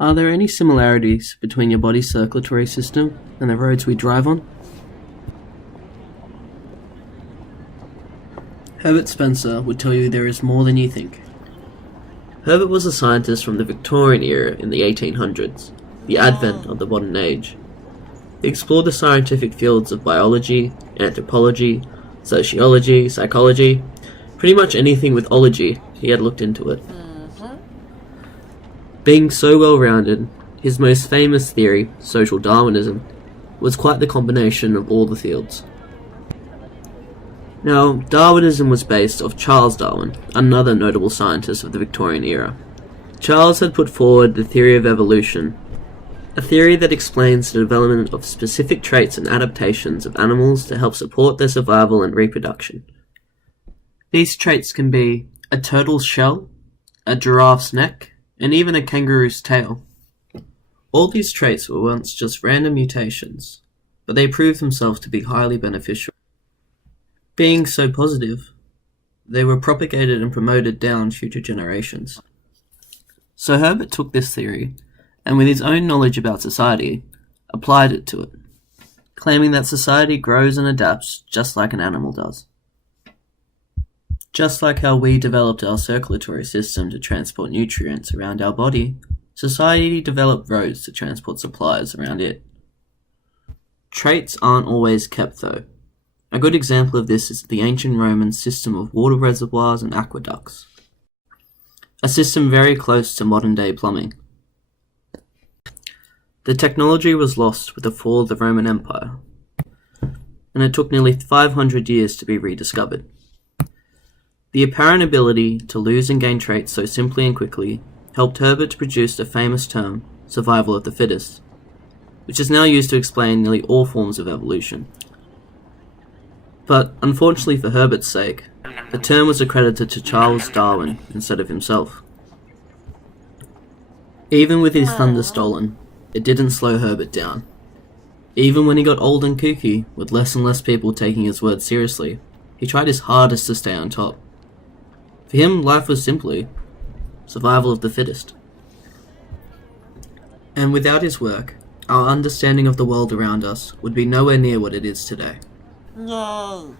Are there any similarities between your body's circulatory system and the roads we drive on? Herbert Spencer would tell you there is more than you think. Herbert was a scientist from the Victorian era in the 1800s, the advent of the modern age. He explored the scientific fields of biology, anthropology, sociology, psychology, pretty much anything with ology, he had looked into it. Being so well-rounded, his most famous theory, social Darwinism, was quite the combination of all the fields. Now, Darwinism was based off Charles Darwin, another notable scientist of the Victorian era. Charles had put forward the theory of evolution, a theory that explains the development of specific traits and adaptations of animals to help support their survival and reproduction. These traits can be a turtle's shell, a giraffe's neck, and even a kangaroo's tail. All these traits were once just random mutations, but they proved themselves to be highly beneficial. Being so positive, they were propagated and promoted down future generations. So Herbert took this theory, and with his own knowledge about society, applied it to it, claiming that society grows and adapts just like an animal does. Just like how we developed our circulatory system to transport nutrients around our body, society developed roads to transport supplies around it. Traits aren't always kept though. A good example of this is the ancient Roman system of water reservoirs and aqueducts, a system very close to modern-day plumbing. The technology was lost with the fall of the Roman Empire, and it took nearly 500 years to be rediscovered. The apparent ability to lose and gain traits so simply and quickly helped Herbert to produce the famous term, survival of the fittest, which is now used to explain nearly all forms of evolution. But, unfortunately for Herbert's sake, the term was accredited to Charles Darwin instead of himself. Even with his thunder stolen, it didn't slow Herbert down. Even when he got old and kooky, with less and less people taking his words seriously, he tried his hardest to stay on top. For him, life was simply survival of the fittest. And without his work, our understanding of the world around us would be nowhere near what it is today. Yay!